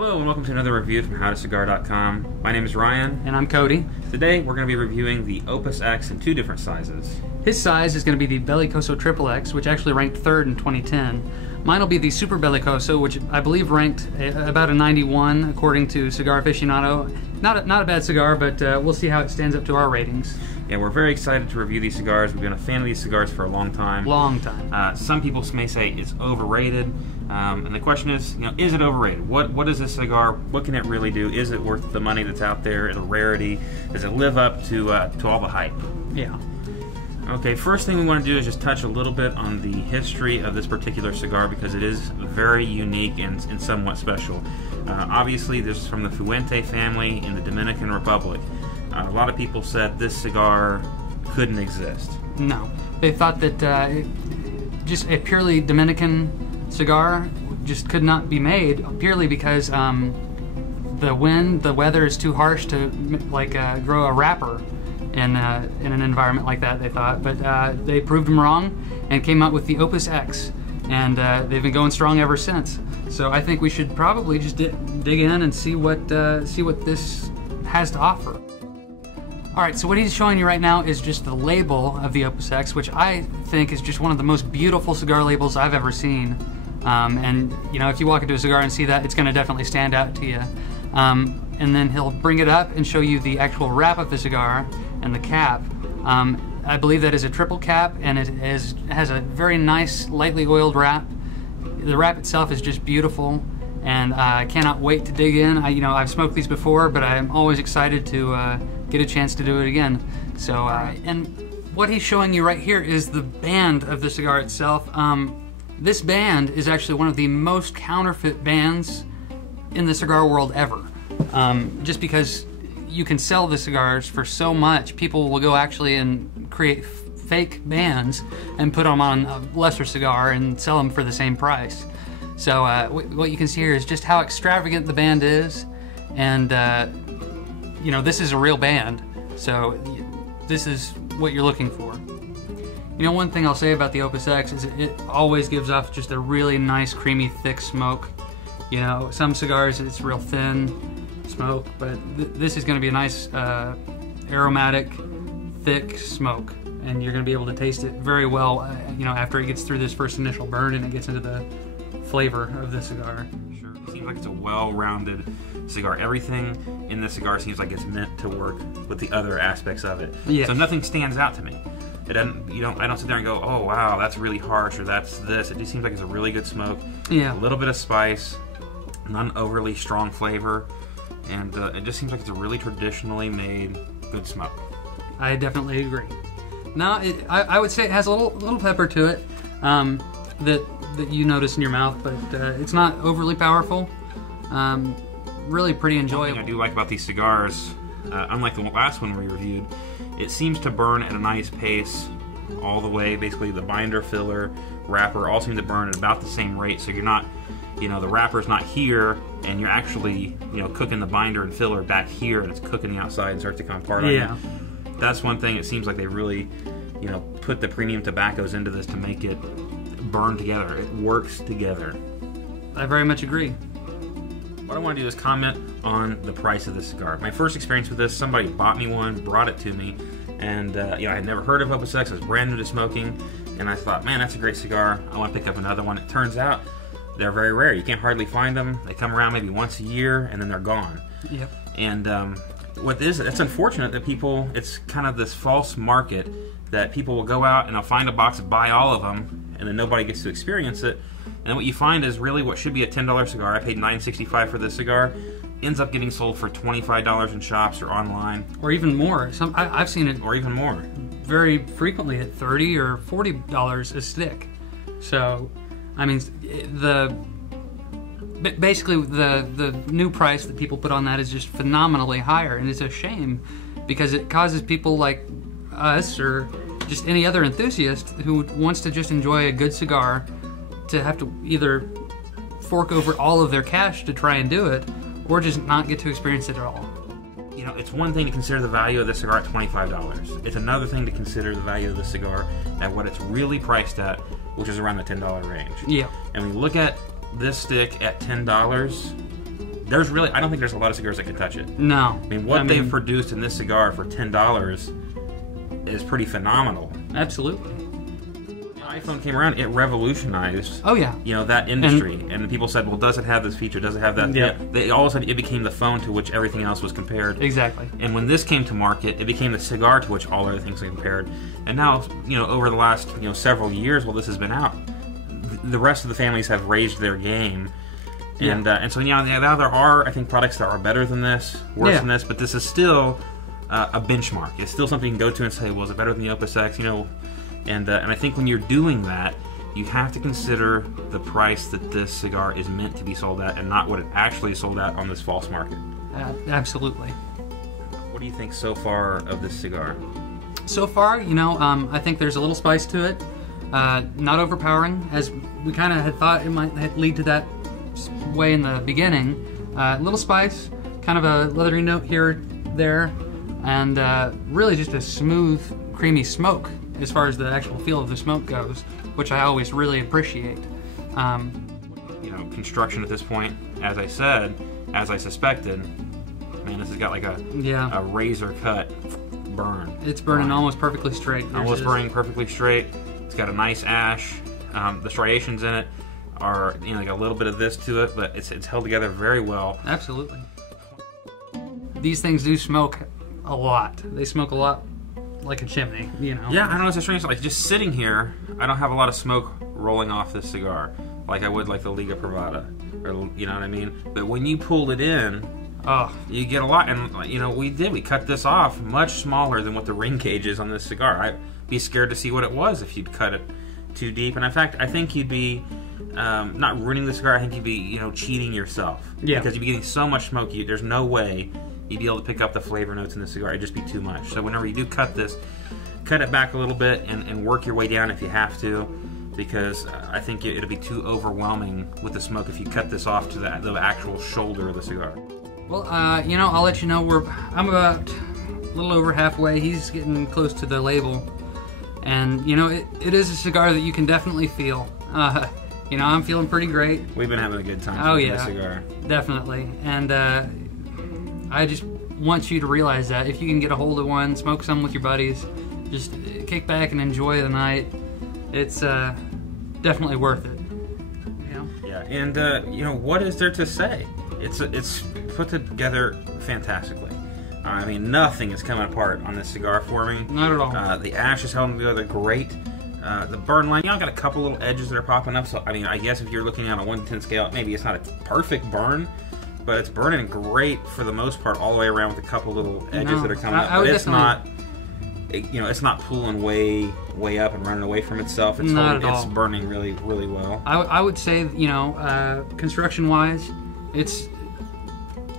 Hello and welcome to another review from howtocigar.com. My name is Ryan. And I'm Cody. Today we're going to be reviewing the Opus X in two different sizes. His size is going to be the Bellicoso XXX, which actually ranked 3rd in 2010. Mine will be the Super Bellicoso, which I believe ranked about a 91 according to Cigar Aficionado. Not a bad cigar, but we'll see how it stands up to our ratings. Yeah, we're very excited to review these cigars. We've been a fan of these cigars for a long time. Some people may say it's overrated. And the question is, is it overrated? What is this cigar? What can it really do? Is it worth the money that's out there, the rarity? Does it live up to all the hype? Yeah. Okay, first thing we want to do is just touch a little bit on the history of this particular cigar because it is very unique and somewhat special. Obviously, this is from the Fuente family in the Dominican Republic. A lot of people said this cigar couldn't exist. No. They thought that just a purely Dominican cigar just could not be made purely because the weather is too harsh to grow a wrapper in an environment like that, they thought. But they proved them wrong and came out with the Opus X, and they've been going strong ever since. So I think we should probably just dig in and see what this has to offer. Alright, so what he's showing you right now is just the label of the Opus X, which I think is just one of the most beautiful cigar labels I've ever seen. And if you walk into a cigar and see that, it's going to definitely stand out to you. And then he'll bring it up and show you the actual wrap of the cigar and the cap. I believe that is a triple cap, and it has a very nice, lightly oiled wrap. The wrap itself is just beautiful, and I cannot wait to dig in. I've smoked these before, but I'm always excited to get a chance to do it again. So, and what he's showing you right here is the band of the cigar itself. This band is actually one of the most counterfeit bands in the cigar world ever. Just because you can sell the cigars for so much, people will go actually and create fake bands and put them on a lesser cigar and sell them for the same price. So what you can see here is just how extravagant the band is, and this is a real band, so this is what you're looking for. One thing I'll say about the Opus X is it always gives off just a really nice, creamy, thick smoke. Some cigars it's real thin smoke, but this is going to be a nice aromatic, thick smoke, and you're going to be able to taste it very well. After it gets through this first initial burn and it gets into the flavor of the cigar. Sure. It seems like it's a well-rounded cigar. Everything in this cigar seems like it's meant to work with the other aspects of it. Yeah. So nothing stands out to me. It doesn't. I don't sit there and go, oh wow, that's really harsh, or that's this. It just seems like it's a really good smoke. Yeah. A little bit of spice, not overly strong flavor, and it just seems like it's a really traditionally made good smoke. I definitely agree. Now, I would say it has a little pepper to it that you notice in your mouth, but it's not overly powerful. Really pretty enjoyable. One thing I do like about these cigars, unlike the last one we reviewed, it seems to burn at a nice pace all the way. Basically, the binder, filler, wrapper all seem to burn at about the same rate, so you're not, the wrapper's not here, and you're actually, cooking the binder and filler back here, and it's cooking the outside and starts to come apart on you. That's one thing. It seems like they really, put the premium tobaccos into this to make it burn together. It works together. I very much agree. What I want to do is comment on the price of this cigar. My first experience with this, somebody bought me one, brought it to me, and I had never heard of Opus X. I was brand new to smoking, and I thought, man, that's a great cigar. I want to pick up another one. It turns out they're very rare. You can't hardly find them. They come around maybe once a year, and then they're gone. Yep. And it's unfortunate that it's kind of this false market that people will go out and they'll find a box, buy all of them, and then nobody gets to experience it. And what you find is really what should be a $10 cigar. I paid $9.65 for this cigar. Ends up getting sold for $25 in shops or online. Or even more. I've seen it. Or even more. Very frequently at $30 or $40 a stick. So, I mean, basically the new price that people put on that is just phenomenally higher, and it's a shame because it causes people like us or just any other enthusiast who wants to just enjoy a good cigar to have to either fork over all of their cash to try and do it, or just not get to experience it at all. It's one thing to consider the value of the cigar at $25. It's another thing to consider the value of the cigar at what it's really priced at, which is around the $10 range. Yeah. And when you look at this stick at $10, I don't think there's a lot of cigars that can touch it. No. I mean, what they've produced in this cigar for $10 is pretty phenomenal. Absolutely. The iPhone came around, it revolutionized. Oh yeah. That industry, and people said, "Well, does it have this feature? Does it have that?" Yeah. All of a sudden, it became the phone to which everything else was compared. Exactly. And when this came to market, it became the cigar to which all other things were compared. And now, over the last several years, while this has been out, the rest of the families have raised their game. And so now there are, I think, products that are better than this, worse than this, but this is still a benchmark. It's still something you can go to and say, well, is it better than the Opus X? And I think when you're doing that, you have to consider the price that this cigar is meant to be sold at and not what it actually sold at on this false market. Absolutely. What do you think so far of this cigar? So far, I think there's a little spice to it. Not overpowering, as we kind of had thought it might lead to that way in the beginning. Little spice, kind of a leathery note here, there, and really just a smooth, creamy smoke as far as the actual feel of the smoke goes, which I always really appreciate. Construction at this point, as I said, as I suspected, man, this has got like a razor cut burn. It's burning almost perfectly straight. Almost burning perfectly straight. It's got a nice ash. The striations in it are like a little bit of this to it, but it's held together very well. Absolutely. These things do smoke a lot. They smoke a lot like a chimney, Yeah, I know, it's a strange, like just sitting here, I don't have a lot of smoke rolling off this cigar like I would like the Liga Privada, or you know what I mean? But when you pull it in, you get a lot. And we cut this off much smaller than what the ring gauge is on this cigar. I'd be scared to see what it was if you'd cut it too deep. And in fact, I think you'd be not ruining the cigar. I think you'd be cheating yourself. Yeah. Because you'd be getting so much smoke, there's no way you'd be able to pick up the flavor notes in the cigar. It'd just be too much. So whenever you do cut this, cut it back a little bit and work your way down if you have to, because I think it'll be too overwhelming with the smoke if you cut this off to the actual shoulder of the cigar. Well, I'll let you know I'm about a little over halfway. He's getting close to the label, and it is a cigar that you can definitely feel. I'm feeling pretty great. We've been having a good time with this cigar. Definitely. And I just want you to realize that if you can get a hold of one, smoke some with your buddies, just kick back and enjoy the night. It's definitely worth it. Yeah, and what is there to say? It's put together fantastically. I mean, nothing is coming apart on this cigar for me. Not at all. The ash is held together great. The burn line, got a couple little edges that are popping up. So, I guess if you're looking on a 1 to 10 scale, maybe it's not a perfect burn, but it's burning great for the most part all the way around with a couple little edges that are coming up. But it's not, it's not pulling way up and running away from itself. It's it's burning really, really well. I would say, construction-wise, it's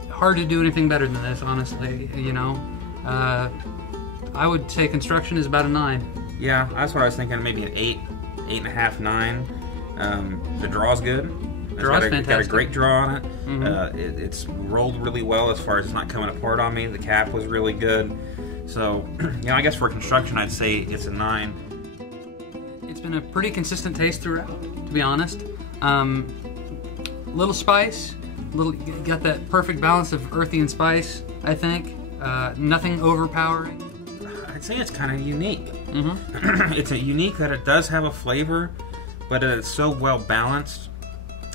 hard to do anything better than this, honestly. I would say construction is about a 9. Yeah, that's what I was thinking. Maybe an 8, 8.5, 9. The draw's good. Draw's fantastic. Got a great draw on it. Mm-hmm. It's rolled really well as far as it's not coming apart on me. The cap was really good. So, I guess for construction, I'd say it's a 9. It's been a pretty consistent taste throughout, to be honest. Little spice, got that perfect balance of earthy and spice, I think. Nothing overpowering. I'd say it's kind of unique. Mm-hmm. It's unique that it does have a flavor, but it's so well balanced.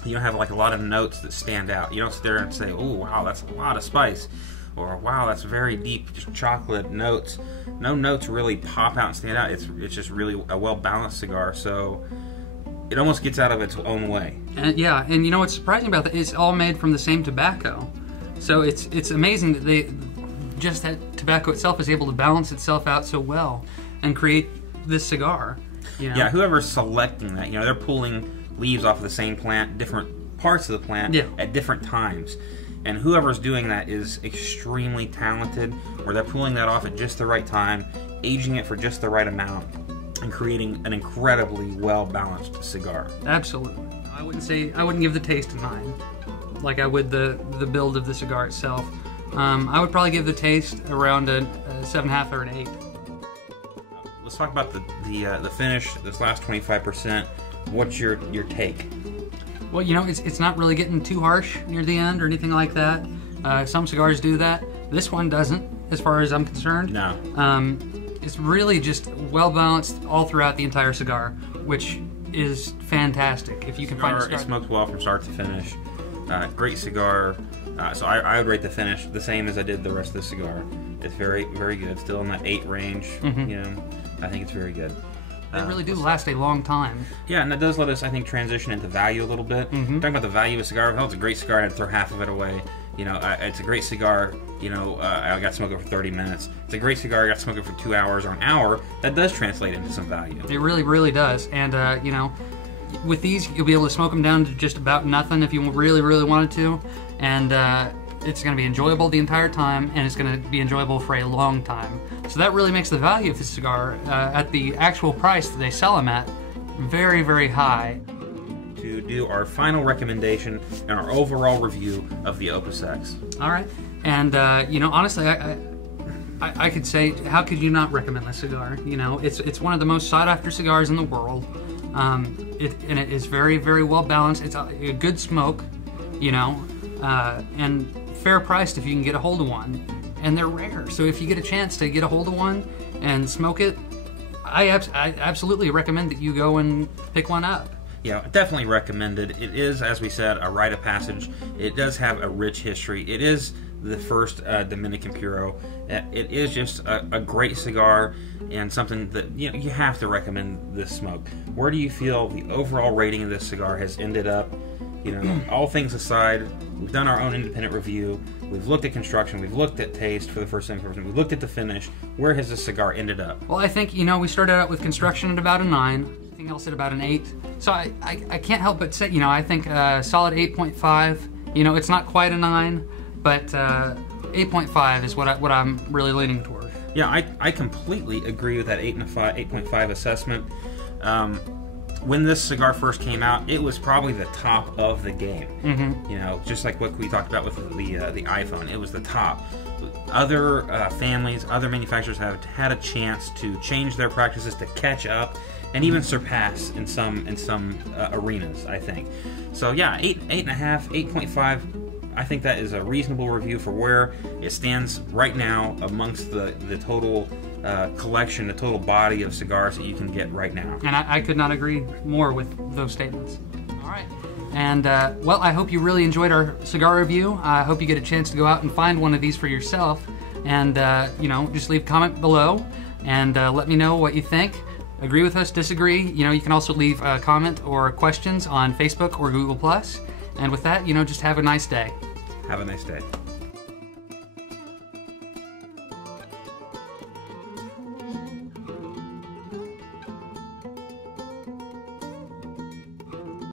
You don't have like a lot of notes that stand out. You don't sit there and say, "Oh, wow, that's a lot of spice," or "Wow, that's very deep, just chocolate notes." No notes really pop out and stand out. It's just really a well balanced cigar. So it almost gets out of its own way. And what's surprising about that is it's all made from the same tobacco. So it's amazing that that tobacco itself is able to balance itself out so well and create this cigar. Yeah, whoever's selecting that, they're pulling leaves off of the same plant, different parts of the plant at different times. And whoever's doing that is extremely talented, where they're pulling that off at just the right time, aging it for just the right amount, and creating an incredibly well-balanced cigar. Absolutely. I wouldn't give the taste a 9, like I would the build of the cigar itself. I would probably give the taste around a 7.5 or an 8. Let's talk about the finish, this last 25%. What's your take? Well, you know, it's not really getting too harsh near the end or anything like that. Some cigars do that. This one doesn't, as far as I'm concerned. No. It's really just well balanced all throughout the entire cigar, which is fantastic. If you can find a cigar, it smokes well from start to finish. Great cigar. So I would rate the finish the same as I did the rest of the cigar. It's very, very good. Still in that 8 range. You know, I think it's very good. They really do last a long time. Yeah, and that does let us, I think, transition into value a little bit. Talking about the value of a cigar. Oh, it's a great cigar. I had to throw half of it away. You know, it's a great cigar. You know, I got to smoke it for 30 minutes. It's a great cigar. I got to smoke it for 2 hours or an hour. That does translate into some value. It really, really does. And, you know, with these, you'll be able to smoke them down to just about nothing if you really, really wanted to. And it's going to be enjoyable the entire time, and it's going to be enjoyable for a long time. So that really makes the value of this cigar at the actual price that they sell them at very, very high. To do our final recommendation and our overall review of the Opus X. All right. And, you know, honestly, I could say, how could you not recommend this cigar? You know, it's one of the most sought-after cigars in the world. And it is very, very well balanced. It's a good smoke, you know, and fair priced if you can get a hold of one. And they're rare, so if you get a chance to get a hold of one and smoke it, I absolutely recommend that you go and pick one up. Yeah, definitely recommended. It is, as we said, a rite of passage. It does have a rich history. It is the first Dominican Puro. It is just a great cigar and something that you have to recommend this smoke. Where do you feel the overall rating of this cigar has ended up? You know, all things aside, we've done our own independent review. We've looked at construction. We've looked at taste for the first time. We've looked at the finish. Where has this cigar ended up? Well, I think, you know, we started out with construction at about a 9. Everything else at about an 8. So I can't help but say, you know, I think solid 8.5. You know, it's not quite a 9, but 8.5 is what I'm really leaning toward. Yeah, I completely agree with that 8.5 assessment. When this cigar first came out, it was probably the top of the game. You know, just like what we talked about with the iPhone, it was the top. Other families, other manufacturers have had a chance to change their practices to catch up and even surpass in some arenas, I think. So yeah, 8.5, 8.5. I think that is a reasonable review for where it stands right now amongst the total collection, the total body of cigars that you can get right now. And I could not agree more with those statements. All right. And, well, I hope you really enjoyed our cigar review. I hope you get a chance to go out and find one of these for yourself. And, you know, just leave a comment below and let me know what you think. Agree with us, disagree. You know, you can also leave a comment or questions on Facebook or Google+. And with that, you know, just have a nice day. Have a nice day.